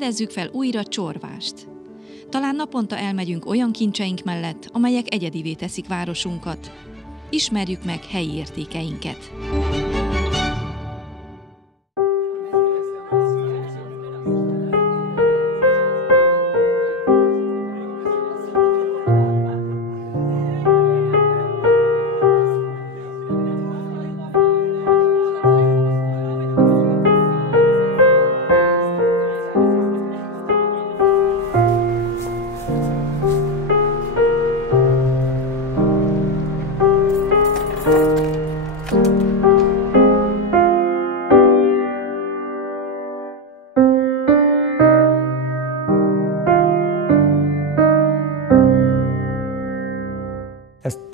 fedezzük fel újra Csorvást. Talán naponta elmegyünk olyan kincseink mellett, amelyek egyedivé teszik városunkat. Ismerjük meg helyi értékeinket.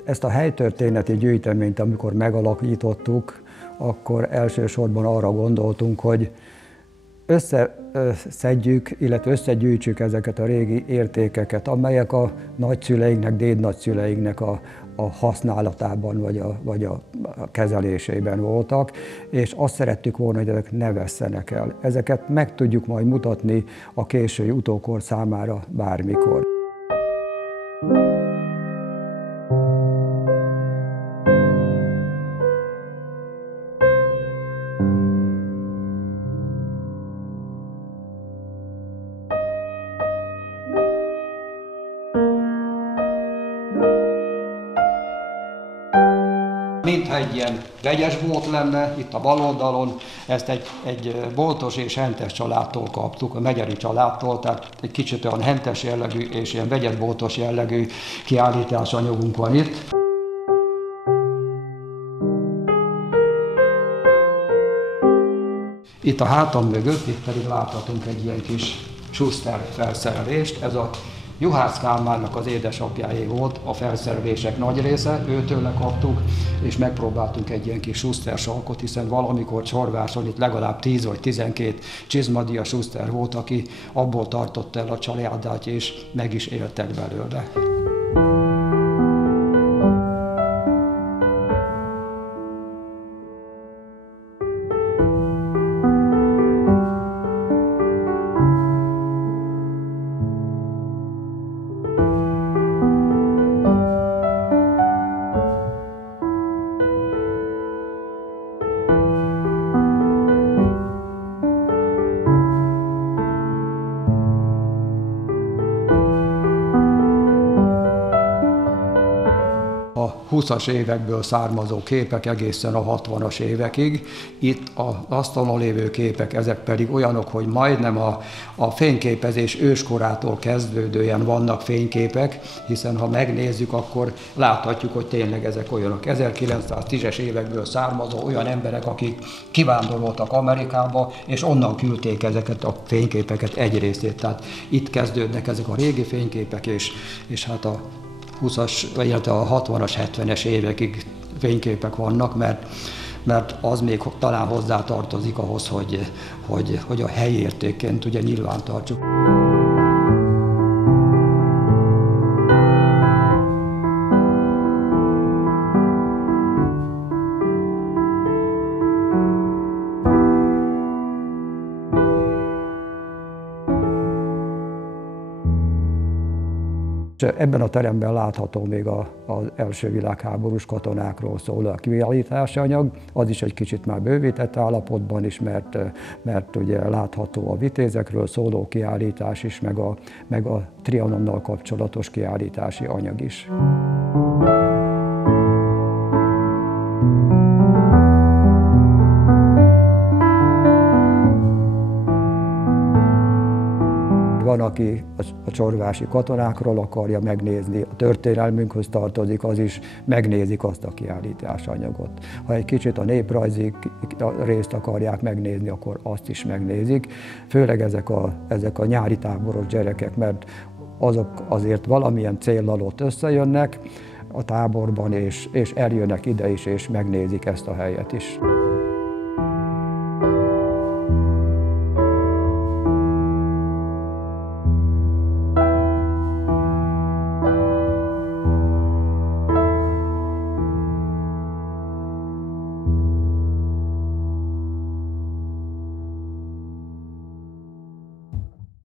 Ezt a helytörténeti gyűjteményt, amikor megalakítottuk, akkor elsősorban arra gondoltunk, hogy összeszedjük, illetve összegyűjtsük ezeket a régi értékeket, amelyek a nagyszüleinknek, dédnagyszüleinknek a használatában vagy a kezelésében voltak, és azt szerettük volna, hogy ezek ne vesszenek el. Ezeket meg tudjuk majd mutatni a késői utókor számára bármikor. Mintha egy ilyen vegyes bolt lenne, itt a bal oldalon, ezt egy boltos és hentes családtól kaptuk, a Megyeri családtól, tehát egy kicsit olyan hentes jellegű és ilyen vegyes boltos jellegű kiállításanyagunk van itt. Itt a hátam mögött, itt pedig láthatunk egy ilyen kis Schuster felszerelést, ez a Juhász Kálmánnak az édesapjáé volt, a felszerelések nagy része, őtőle kaptuk, és megpróbáltunk egy ilyen kis Schuster salkot, hiszen valamikor Csorváson itt legalább 10 vagy 12 csizmadia Schuster volt, aki abból tartotta el a családát, és meg is éltek belőle. A 20-as évekből származó képek egészen a 60-as évekig. Itt az asztalon lévő képek, ezek pedig olyanok, hogy majdnem a fényképezés őskorától kezdődően vannak fényképek, hiszen ha megnézzük, akkor láthatjuk, hogy tényleg ezek olyanok. 1910-es évekből származó olyan emberek, akik kivándoroltak Amerikába, és onnan küldték ezeket a fényképeket egy részét. Tehát itt kezdődnek ezek a régi fényképek, és hát a 20-as, illetve a 60-as, 70-es évekig fényképek vannak, mert az még talán hozzátartozik ahhoz, hogy a helyi értékként ugye nyilvántartsuk. Ebben a teremben látható még az első világháborús katonákról szóló kiállítási anyag, az is egy kicsit már bővített állapotban is, mert ugye látható a vitézekről szóló kiállítás is, meg a Trianonnal kapcsolatos kiállítási anyag is. Van, aki a csorvási katonákról akarja megnézni, a történelmünkhöz tartozik, az is megnézik azt a kiállításanyagot. Ha egy kicsit a néprajzi részt akarják megnézni, akkor azt is megnézik. Főleg ezek a nyári táboros gyerekek, mert azok azért valamilyen céllal ott összejönnek a táborban, és eljönnek ide is, és megnézik ezt a helyet is.